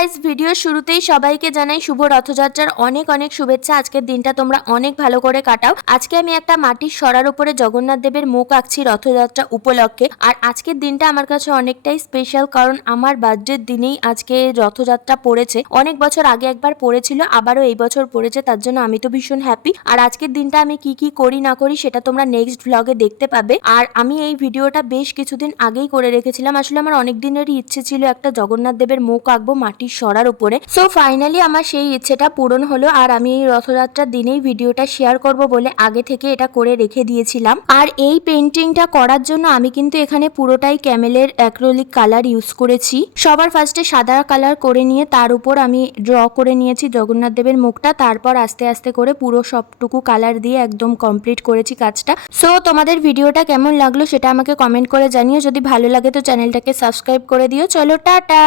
Guys, ভিডিওর শুরুতেই সবাইকে জানাই শুভ রথযাত্রার অনেক অনেক শুভেচ্ছা। আজকের দিনটা তোমরা অনেক ভালো করে কাটাও। আজকে আমি একটা মাটির সরার উপরে জগন্নাথ দেবের মুখ আঁকছি রথযাত্রা উপলক্ষে। আর আজকের দিনটা আমার কাছে অনেকটাই স্পেশাল, কারণ আমার বার্থডের দিনেই আজকে রথযাত্রা পড়েছে। অনেক বছর আগে একবার পড়েছিল, আবারও এই বছর পড়েছে, তার জন্য আমি তো ভীষণ হ্যাপি। আর আজকের দিনটা আমি কি কি করি না করি সেটা তোমরা নেক্সট ভ্লগে দেখতে পাবে। আর আমি এই ভিডিওটা বেশ কিছুদিন আগেই করে রেখেছিলাম। আসলে আমার অনেক দিনেরই ইচ্ছে ছিল একটা জগন্নাথ দেবের মুখ আঁকবো মাটির সরার উপরে। সো ফাইনালি আমার সেই ইচ্ছেটা পূরণ হলো। আর আমি এই রথযাত্রার দিনেই ভিডিওটা শেয়ার করব বলে আগে থেকে এটা করে রেখে দিয়েছিলাম। আর এই পেন্টিংটা করার জন্য আমি কিন্তু এখানে পুরোটাই ক্যামেলের অ্যাক্রিলিক কালার ইউজ করেছি। সবার ফার্স্টে সাদা কালার করে নিয়ে তার উপর আমি ড্র করে নিয়েছি জগন্নাথ দেবের মুখটা। তারপর আস্তে আস্তে করে পুরো সবটুকু কালার দিয়ে একদম কমপ্লিট করেছি কাজটা। সো তোমাদের ভিডিওটা কেমন লাগলো সেটা আমাকে কমেন্ট করে জানিও। যদি ভালো লাগে তো চ্যানেলটাকে সাবস্ক্রাইব করে দিও। চলো টাটা।